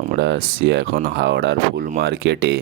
আমরা আসছি এখন হাওড়ার ফুল মার্কেটে।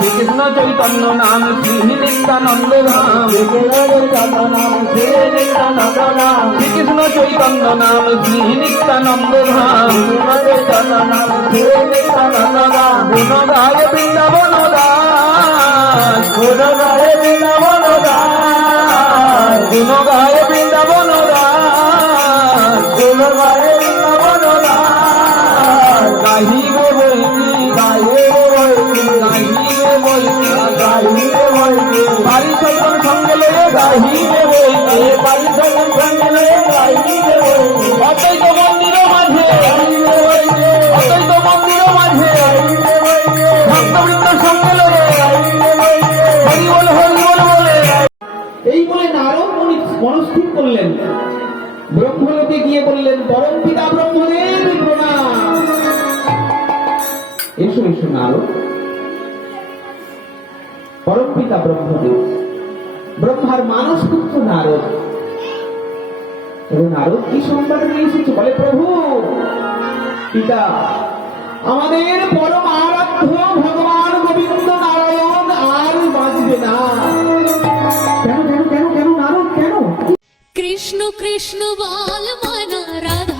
কৃষ্ণ চৈতন্য নাম শ্রী নিত্যানন্দ ধাম, শ্রীকৃষ্ণ চৈতন্য নাম শ্রী নিত্যানন্দ ধাম, গুণ গায় বৃন্দাবন দাস, গুণ গায় বৃন্দাবন দাস, গুণ গায় বৃন্দাবন দাস, গুণ গায় বৃন্দাবন দাস। গাহিবে বইকি গাহিবে বইকি গাহিবে বইকি গাহিবে বইকি, বাড়ি সকল সঙ্গে লয়ে গাহিবে বইকি, বাড়ি সকল সঙ্গে লয়ে গাহিবে বইকি। অদ্বৈত মন্দির মাঝে গাহিবে বইকি, অদ্বৈত মন্দির মাঝে গাহিবে বইকি, ভক্তবৃন্দ সঙ্গে লয়ে গাহিবে বইকি, হরি বল বলে। এই বলে নারদ মুনি মনস্থির করলেন, ব্রহ্মলোকে গিয়ে বললেন, পরম পিতা ব্রহ্মদেব প্রণাম। এসো এসো নারদ। পরম পিতা ব্রহ্মদেব, ব্রহ্মার মানস পুত্র নারদ। এবং নারদ কি সংবাদ নিয়ে এসেছে? বলে, প্রভু পিতা, আমাদের পরম আরাধ্য ভগবান গোবিন্দ নারায়ণ আর বাঁচবে না। কেন কেন কেন কেন নারদ, কেন? কৃষ্ণ কৃষ্ণ বল মনা রাধা